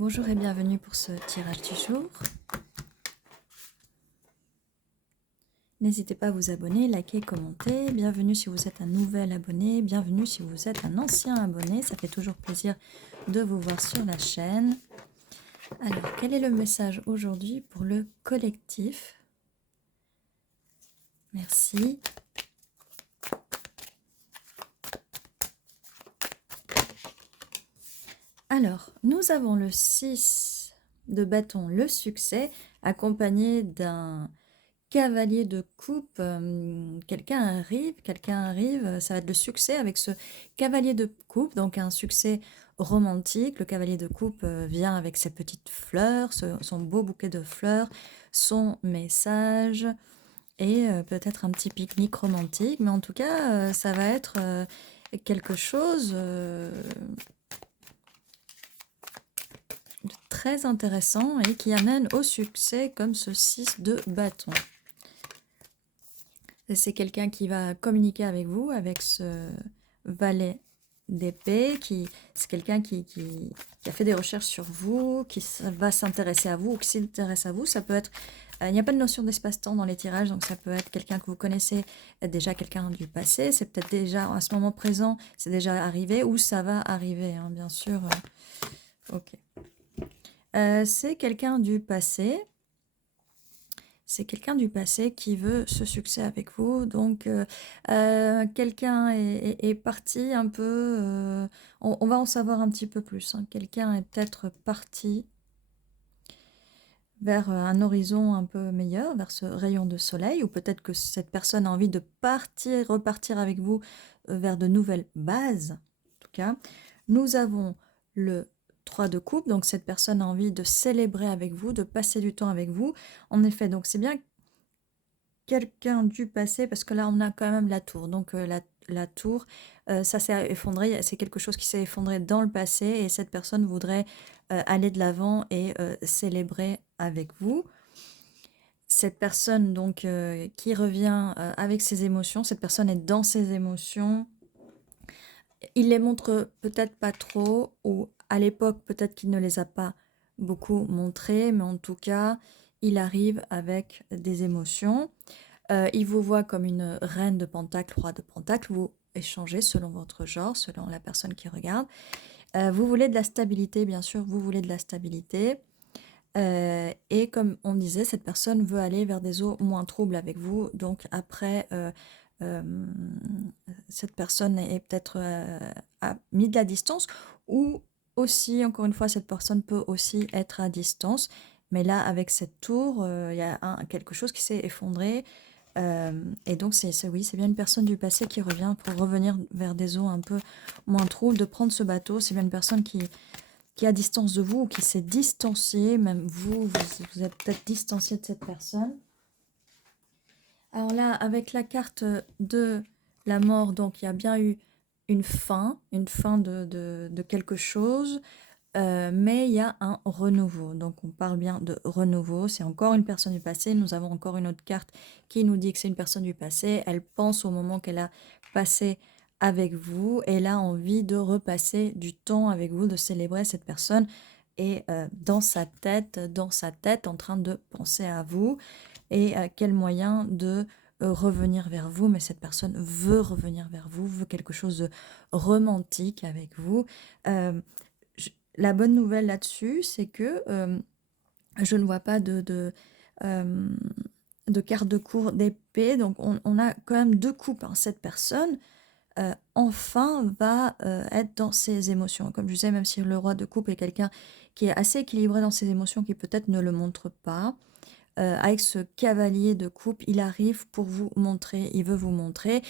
Bonjour et bienvenue pour ce tirage du jour. N'hésitez pas à vous abonner, liker, commenter. Bienvenue si vous êtes un nouvel abonné, bienvenue si vous êtes un ancien abonné. Ça fait toujours plaisir de vous voir sur la chaîne. Alors, quel est le message aujourd'hui pour le collectif? Merci. Alors, nous avons le 6 de bâton, le succès, accompagné d'un cavalier de coupe. Quelqu'un arrive, ça va être le succès avec ce cavalier de coupe, donc un succès romantique. Le cavalier de coupe vient avec ses petites fleurs, son beau bouquet de fleurs, son message et peut-être un petit pique-nique romantique, mais en tout cas, ça va être quelque chose de très intéressant et qui amène au succès comme ce 6 de bâton. C'est quelqu'un qui va communiquer avec vous, avec ce valet d'épée, c'est quelqu'un qui a fait des recherches sur vous, qui va s'intéresser à vous ou qui s'intéresse à vous. Ça peut être, il n'y a pas de notion d'espace-temps dans les tirages, donc ça peut être quelqu'un que vous connaissez, déjà quelqu'un du passé, c'est peut-être déjà à ce moment présent, c'est déjà arrivé ou ça va arriver, hein, bien sûr. Ok. C'est quelqu'un du passé. C'est quelqu'un du passé qui veut ce succès avec vous. Donc, quelqu'un est parti un peu... on va en savoir un petit peu plus. Hein. Quelqu'un est peut-être parti vers un horizon un peu meilleur, vers ce rayon de soleil. Ou peut-être que cette personne a envie de repartir avec vous vers de nouvelles bases. En tout cas, nous avons le 3 de coupe, donc cette personne a envie de célébrer avec vous, de passer du temps avec vous. En effet, donc c'est bien quelqu'un du passé, parce que là on a quand même la tour, donc la tour, ça s'est effondré, c'est quelque chose qui s'est effondré dans le passé et cette personne voudrait aller de l'avant et célébrer avec vous. Cette personne donc qui revient avec ses émotions, cette personne est dans ses émotions. Il les montre peut-être pas trop, ou à l'époque peut-être qu'il ne les a pas beaucoup montrées, mais en tout cas, il arrive avec des émotions. Il vous voit comme une reine de Pentacle, roi de Pentacle. Vous échangez selon votre genre, selon la personne qui regarde. Vous voulez de la stabilité, bien sûr, vous voulez de la stabilité. Et comme on disait, cette personne veut aller vers des eaux moins troubles avec vous. Donc après, cette personne est peut-être a mis de la distance, ou aussi, encore une fois, cette personne peut aussi être à distance. Mais là, avec cette tour, il y a quelque chose qui s'est effondré. Et donc, oui, c'est bien une personne du passé qui revient pour revenir vers des eaux un peu moins troubles, de prendre ce bateau. C'est bien une personne qui est à distance de vous ou qui s'est distanciée, même vous êtes peut-être distancié de cette personne. Alors là, avec la carte de la mort, donc il y a bien eu une fin de quelque chose, mais il y a un renouveau. Donc on parle bien de renouveau, c'est encore une personne du passé. Nous avons encore une autre carte qui nous dit que c'est une personne du passé. Elle pense au moment qu'elle a passé avec vous. Elle a envie de repasser du temps avec vous, de célébrer cette personne. Et dans sa tête, en train de penser à vous. Et quel moyen de revenir vers vous. Mais cette personne veut revenir vers vous, veut quelque chose de romantique avec vous. La bonne nouvelle là-dessus, c'est que je ne vois pas de carte de cour d'épée. Donc, on a quand même deux coupes. Hein. Cette personne, enfin, va être dans ses émotions. Comme je disais, même si le roi de coupe est quelqu'un qui est assez équilibré dans ses émotions, qui peut-être ne le montre pas, avec ce cavalier de coupe, il arrive pour vous montrer, il veut vous montrer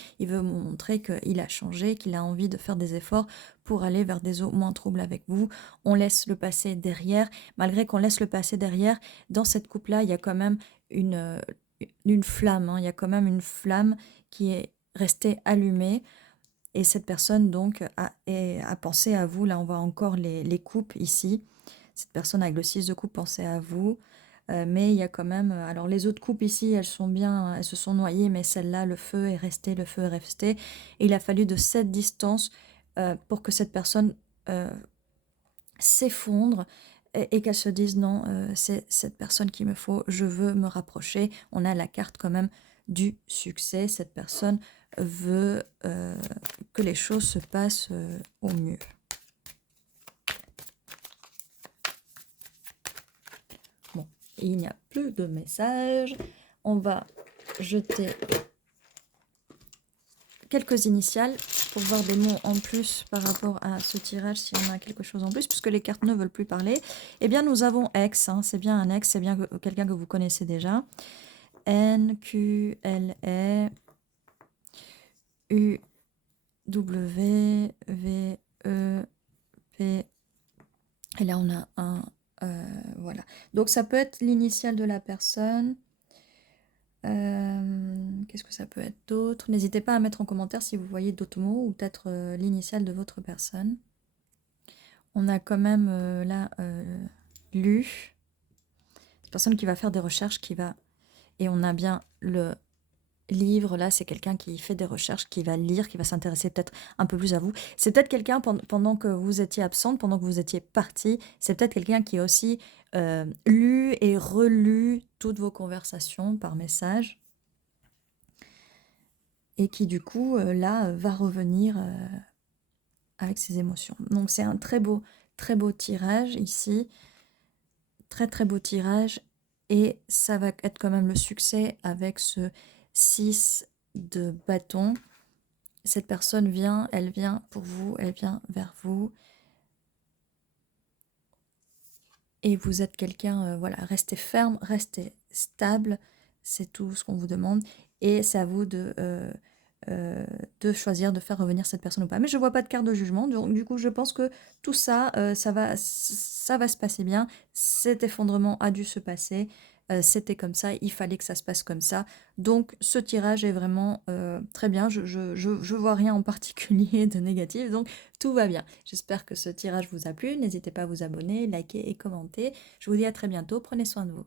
qu'il a changé, qu'il a envie de faire des efforts pour aller vers des eaux moins troubles avec vous. On laisse le passé derrière. Malgré qu'on laisse le passé derrière, dans cette coupe-là, il y a quand même une flamme. Hein. Il y a quand même une flamme qui est restée allumée. Et cette personne, donc, a pensé à vous. Là, on voit encore les coupes ici. Cette personne avec le 6 de coupe pensait à vous. Mais il y a quand même... alors, les autres coupes ici, elles sont bien, elles se sont noyées, mais celle-là, le feu est resté, le feu est resté. Et il a fallu de cette distance pour que cette personne s'effondre et qu'elle se dise non, c'est cette personne qu'il me faut, je veux me rapprocher. On a la carte quand même du succès. Cette personne veut que les choses se passent au mieux. Bon, il n'y a plus de messages. On va jeter quelques initiales pour voir des mots en plus par rapport à ce tirage, si on a quelque chose en plus, puisque les cartes ne veulent plus parler. Eh bien, nous avons ex, hein, c'est bien un ex, c'est bien quelqu'un que vous connaissez déjà. N, Q, L, E, U, W, V, E, P. Et là, on a un... voilà. Donc, ça peut être l'initiale de la personne. Qu'est-ce que ça peut être d'autre? N'hésitez pas à mettre en commentaire si vous voyez d'autres mots ou peut-être l'initiale de votre personne. On a quand même là lu. Cette personne qui va faire des recherches, qui va... Et on a bien le livre, là, c'est quelqu'un qui fait des recherches, qui va lire, qui va s'intéresser peut-être un peu plus à vous. C'est peut-être quelqu'un, pendant que vous étiez absente, pendant que vous étiez partie, c'est peut-être quelqu'un qui a aussi lu et relu toutes vos conversations par message. Et qui, du coup, là, va revenir avec ses émotions. Donc, c'est un très beau tirage ici. Très, très beau tirage. Et ça va être quand même le succès avec ce 6 de bâton. Cette personne vient, elle vient pour vous, elle vient vers vous. Et vous êtes quelqu'un, voilà, restez ferme, restez stable. C'est tout ce qu'on vous demande. Et c'est à vous de choisir de faire revenir cette personne ou pas. Mais je ne vois pas de carte de jugement, donc du coup je pense que tout ça, ça va se passer bien. Cet effondrement a dû se passer, c'était comme ça, il fallait que ça se passe comme ça. Donc ce tirage est vraiment très bien, je vois rien en particulier de négatif, donc tout va bien. J'espère que ce tirage vous a plu, n'hésitez pas à vous abonner, liker et commenter. Je vous dis à très bientôt, prenez soin de vous.